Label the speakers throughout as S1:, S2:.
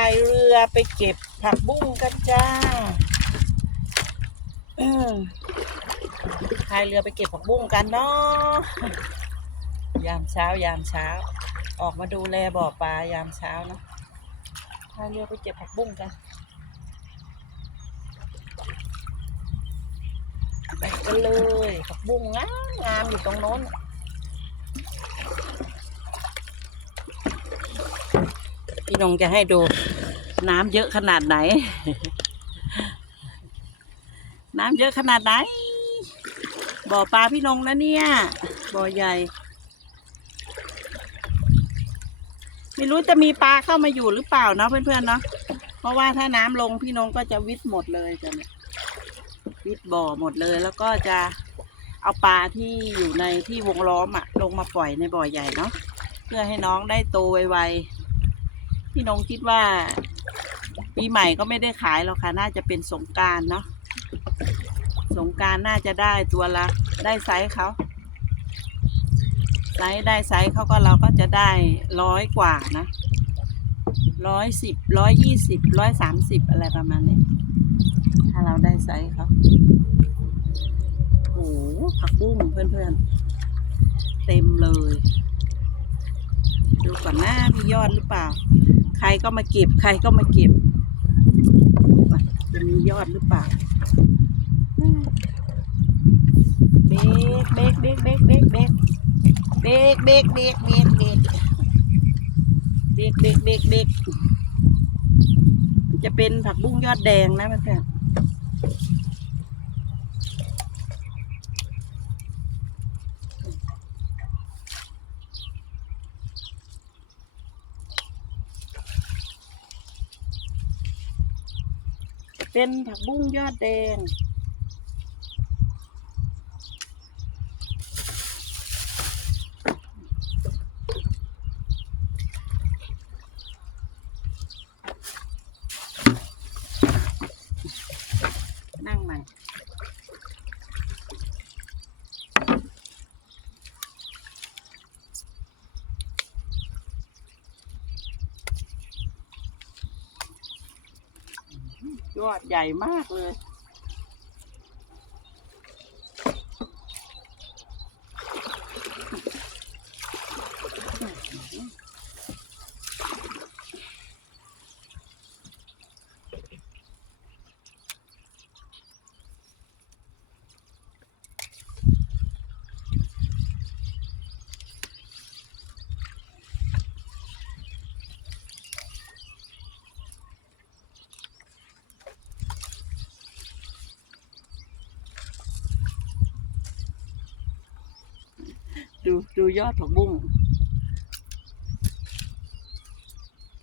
S1: ายเรือไปเก็บผักบุ้งกันจ้าพายเรือไปเก็บผักบุ้งกันเนาะยามเช้ายามเช้า ออกมาดูแลบ่อปลายามเช้าเนาะพายเรือไปเก็บผักบุ้งกันไปกันเลยผักบุ้งงามงามอยู่ตรงโน้น พี่นงจะให้ดูน้ำเยอะขนาดไหน น้ำเยอะขนาดไหน บ่อปลาพี่นงนะเนี่ย บ่อใหญ่ ไม่รู้จะมีปลาเข้ามาอยู่หรือเปล่าเนาะเพื่อนๆเนาะ เพราะว่าถ้าน้ำลงพี่นงก็จะวิทย์หมดเลยจะเนี่ยวิทย์บ่อหมดเลยแล้วก็จะเอาปลาที่อยู่ในที่วงล้อมอะลงมาปล่อยในบ่อใหญ่เนาะเพื่อให้น้องได้โตไวๆ พี่นงคิดว่า ปีใหม่ก็ไม่ได้ขายหรอกค่ะ น่าจะเป็นสงการเนาะสงการน่าจะได้ตัวละได้ไซส์เขาไซส์ได้ไซส์เขาก็เราก็จะได้ร้อยกว่านะร้อยสิบร้อยยี่สิบร้อยสามสิบอะไรประมาณนี้ถ้าเราได้ไซส์เขาโอ้โหผักบุ้งเพื่อนๆ เต็มเลย ดูก่อนหน้ามียอดหรือเปล่า ใครก็มาเก็บ ใครก็มาเก็บจะมียอดหรือเปล่าเบกเบกเบกเบกเบกเบกเบกเบกเบกเบกเบกเบกเบกเบกเบกจะเป็นผักบุ้งยอดแดงนะเพื่อน เป็นผักบุ้งยอดแดงนั่งใหม่ ยอดใหญ่มากเลย ดูดูยอดผักบุ้ง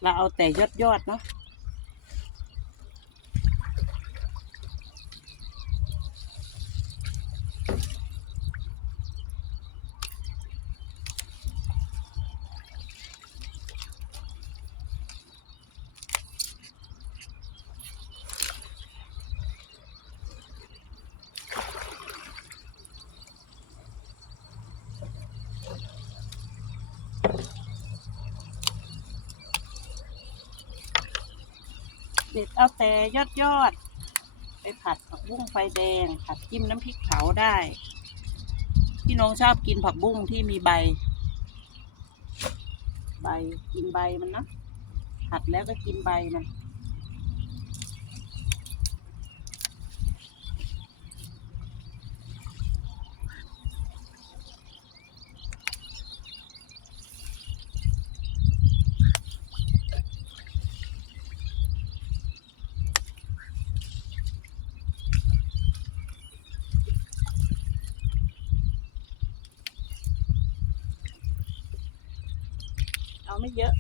S1: เราเอาแต่ยอดยอดเนาะ เด็ดเอาแต่ยอดยอด ไปผัดผักบุ้งไฟแดง ผัดจิ้มน้ำพริกเผาได้ พี่น้องชอบกินผักบุ้งที่มีใบ ใบกินใบมันนะผัดแล้วก็กินใบมัน เอาไม่เยอะ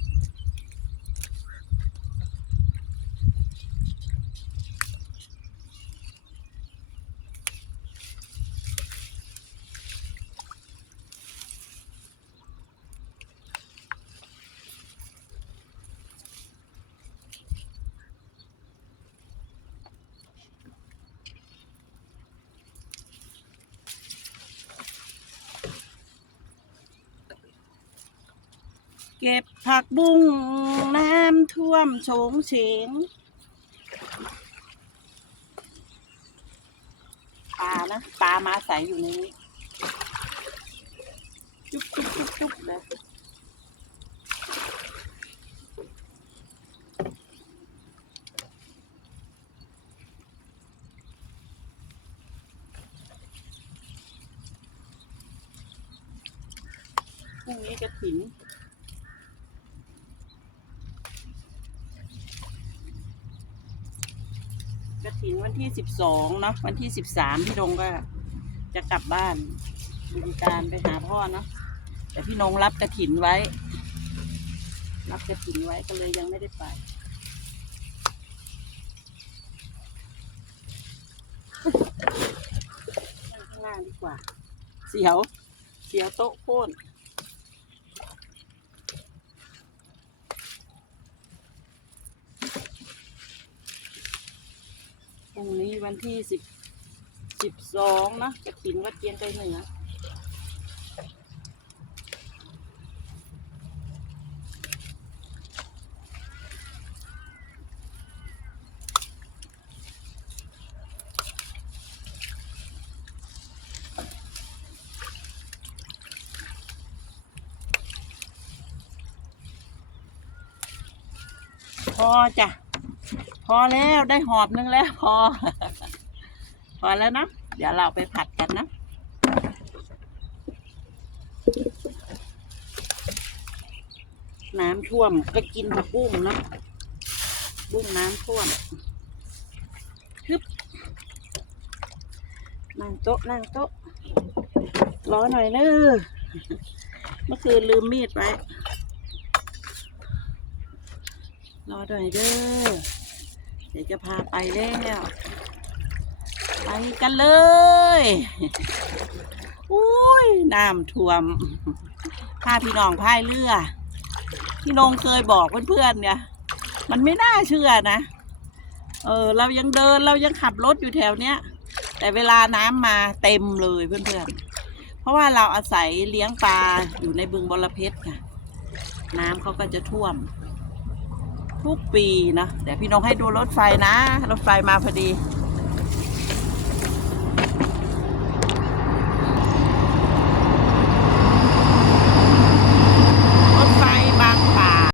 S1: เก็บผักบุ้งน้ำท่วมโฉงเฉงปลานะปลามาใส่อยู่ในนี้จุ๊บจุ๊บจุ๊บจุ๊บเลยพรุ่งนี้กระถิ่น กระถินวันที่สิบสองเนาะวันที่สิบสามพี่นงก็จะกลับบ้านบึงการไปหาพ่อเนาะแต่พี่นงรับกระถินไว้ รับกระถินไว้ก็เลยยังไม่ได้ไปข้างล่างดีกว่า เสียว เสียวโต๊ะโค่น พรุ่งนี้วันที่สิบสิบสองนะกระถินวัดเกียงไกรเหนือพอจ้ะ พอแล้วได้หอบนึงแล้วพอ พอแล้วนะ เดี๋ยวเราไปผัดกันนะ น้ำท่วมก็กินผักบุ้งนะบุ้งน้ำท่วมฮึบนั่งโต๊ะนั่งโต๊ะรอหน่อยเนอเมื่อคืนลืมมีดไว้รอหน่อยเด้อ เดี๋ยวจะพาไปแล้วไปกันเลยอุ้ยน้ำท่วมพาพี่น้องพายเรือพี่นงเคยบอกเพื่อนๆเนี่ย มันไม่น่าเชื่อนะ เออ เรายังเดินเรายังขับรถอยู่แถวเนี้ย แต่เวลาน้ำมาเต็มเลยเพื่อนๆ เพราะว่าเราอาศัยเลี้ยงปลาอยู่ในบึงบรเพชรค่ะ น้ำเขาก็จะท่วม ทุกปีนะเดี๋ยวพี่น้องให้ดูรถไฟนะ รถไฟมาพอดี